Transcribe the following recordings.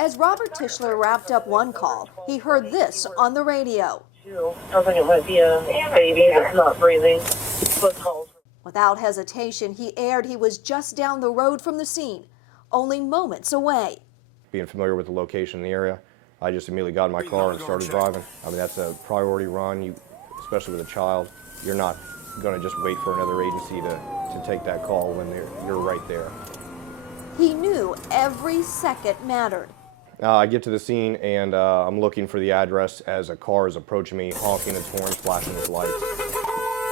As Robert Tischler wrapped up one call, he heard this on the radio. Sounds like it might be a baby that's not breathing. Without hesitation, he aired he was just down the road from the scene, only moments away. Being familiar with the location in the area, I just immediately got in my car and started driving. I mean, that's a priority run, especially with a child. You're not going to just wait for another agency to take that call when you're right there. He knew every second mattered. I get to the scene and I'm looking for the address as a car is approaching me, honking its horns, flashing its lights.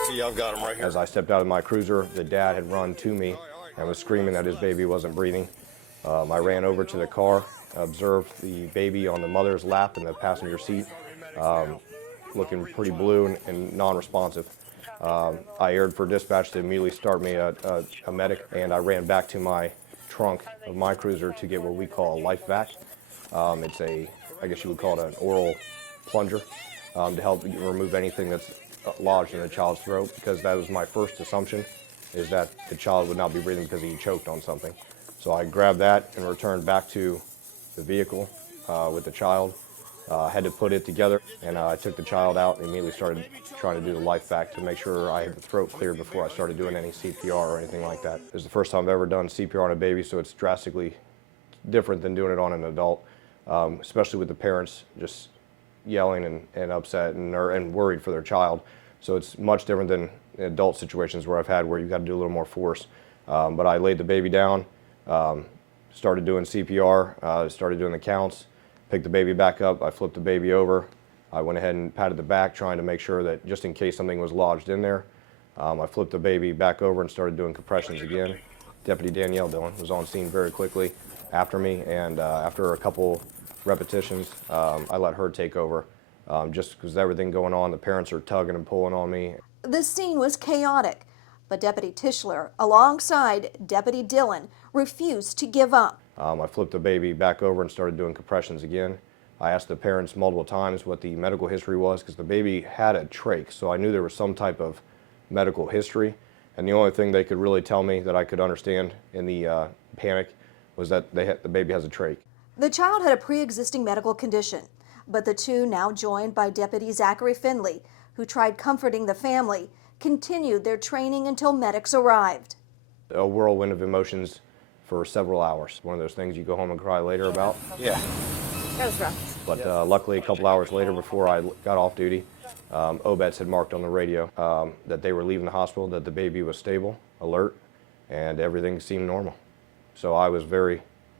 See, I've got him right here. As I stepped out of my cruiser, the dad had run to me and was screaming that his baby wasn't breathing. I ran over to the car, observed the baby on the mother's lap in the passenger seat, looking pretty blue and non-responsive. I aired for dispatch to immediately start me a medic, and I ran back to my trunk of my cruiser to get what we call a 𝑰𝒏𝒂𝒏𝒕'𝒔. It's I guess you would call it an oral plunger to help remove anything that's lodged in the child's throat, because that was my first assumption, is that the child would not be breathing because he choked on something. So I grabbed that and returned back to the vehicle with the child. Had to put it together, and I took the child out and immediately started trying to do the 𝑰𝒏𝒂𝒏𝒕'𝒔 to make sure I had the throat cleared before I started doing any CPR or anything like that. It was the first time I've ever done CPR on a baby, so it's drastically different than doing it on an adult, especially with the parents just yelling and upset and worried for their child. So it's much different than adult situations where I've had where you've got to do a little more force. But I laid the baby down, started doing CPR, started doing the counts, picked the baby back up, I flipped the baby over. I went ahead and patted the back, trying to make sure that just in case something was lodged in there. I flipped the baby back over and started doing compressions again. Deputy Danielle Dillon was on scene very quickly after me, and after a couple repetitions, I let her take over. Just because everything going on, the parents are tugging and pulling on me. The scene was chaotic, but Deputy Tischler, alongside Deputy Dillon, refused to give up. I flipped the baby back over and started doing compressions again. I asked the parents multiple times what the medical history was, because the baby had a trach, so I knew there was some type of medical history. And the only thing they could really tell me that I could understand in the panic was that the baby has a trach. The child had a pre-existing medical condition, but the two, now joined by Deputy Zachary Finley, who tried comforting the family, continued their training until medics arrived. A whirlwind of emotions for several hours. One of those things you go home and cry later about. Yeah. That was rough. But luckily, a couple hours later, before I got off duty, 𝒏𝒄𝒏𝒕'𝒔 had marked on the radio that they were leaving the hospital, that the baby was stable, alert, and everything seemed normal. So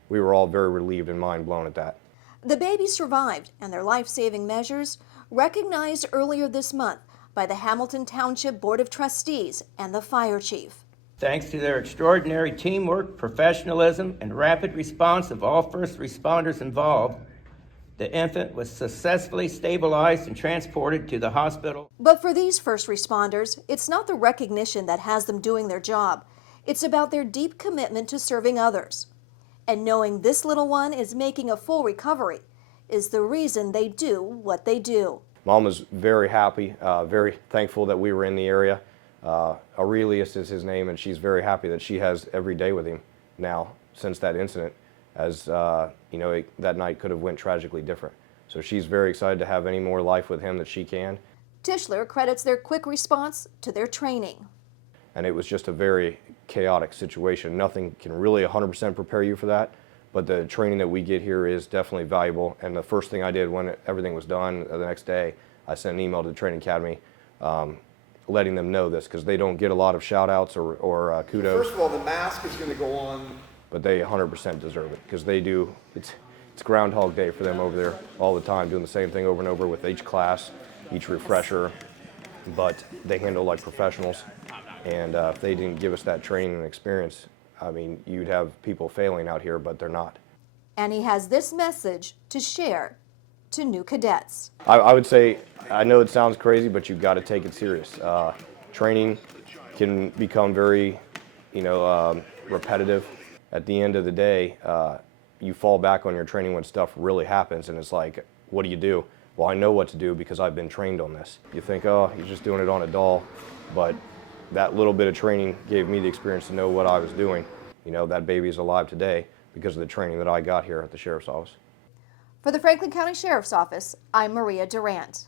we were all very relieved and mind blown at that. The baby survived, and their life-saving measures recognized earlier this month by the Hamilton Township Board of Trustees and the fire chief. Thanks to their extraordinary teamwork, professionalism, and rapid response of all first responders involved, the infant was successfully stabilized and transported to the hospital. But for these first responders, it's not the recognition that has them doing their job. It's about their deep commitment to serving others. And knowing this little one is making a full recovery is the reason they do what they do. Mom was very happy, very thankful that we were in the area. Aurelius is his name, and she's very happy that she has every day with him now since that incident, as you know, that night could have went tragically different. So she's very excited to have any more life with him that she can. Tischler credits their quick response to their training. And it was just a very chaotic situation. Nothing can really 100% prepare you for that, but the training that we get here is definitely valuable. And the first thing I did when everything was done the next day, I sent an email to the training academy letting them know this, because they don't get a lot of shout outs or kudos. First of all, the mask is going to go on. But they 100% deserve it, because they do, it's Groundhog Day for them over there all the time, doing the same thing over and over with each class, each refresher, but they handle like professionals. And if they didn't give us that training and experience, I mean, you'd have people failing out here, but they're not. And he has this message to share to new cadets. I would say, I know it sounds crazy, but you've got to take it serious. Training can become very, repetitive. At the end of the day, you fall back on your training when stuff really happens, and it's like, what do you do? Well, I know what to do because I've been trained on this. You think, oh, he's just doing it on a doll, but that little bit of training gave me the experience to know what I was doing. You know, that baby is alive today because of the training that I got here at the Sheriff's Office. For the Franklin County Sheriff's Office, I'm Maria Durant.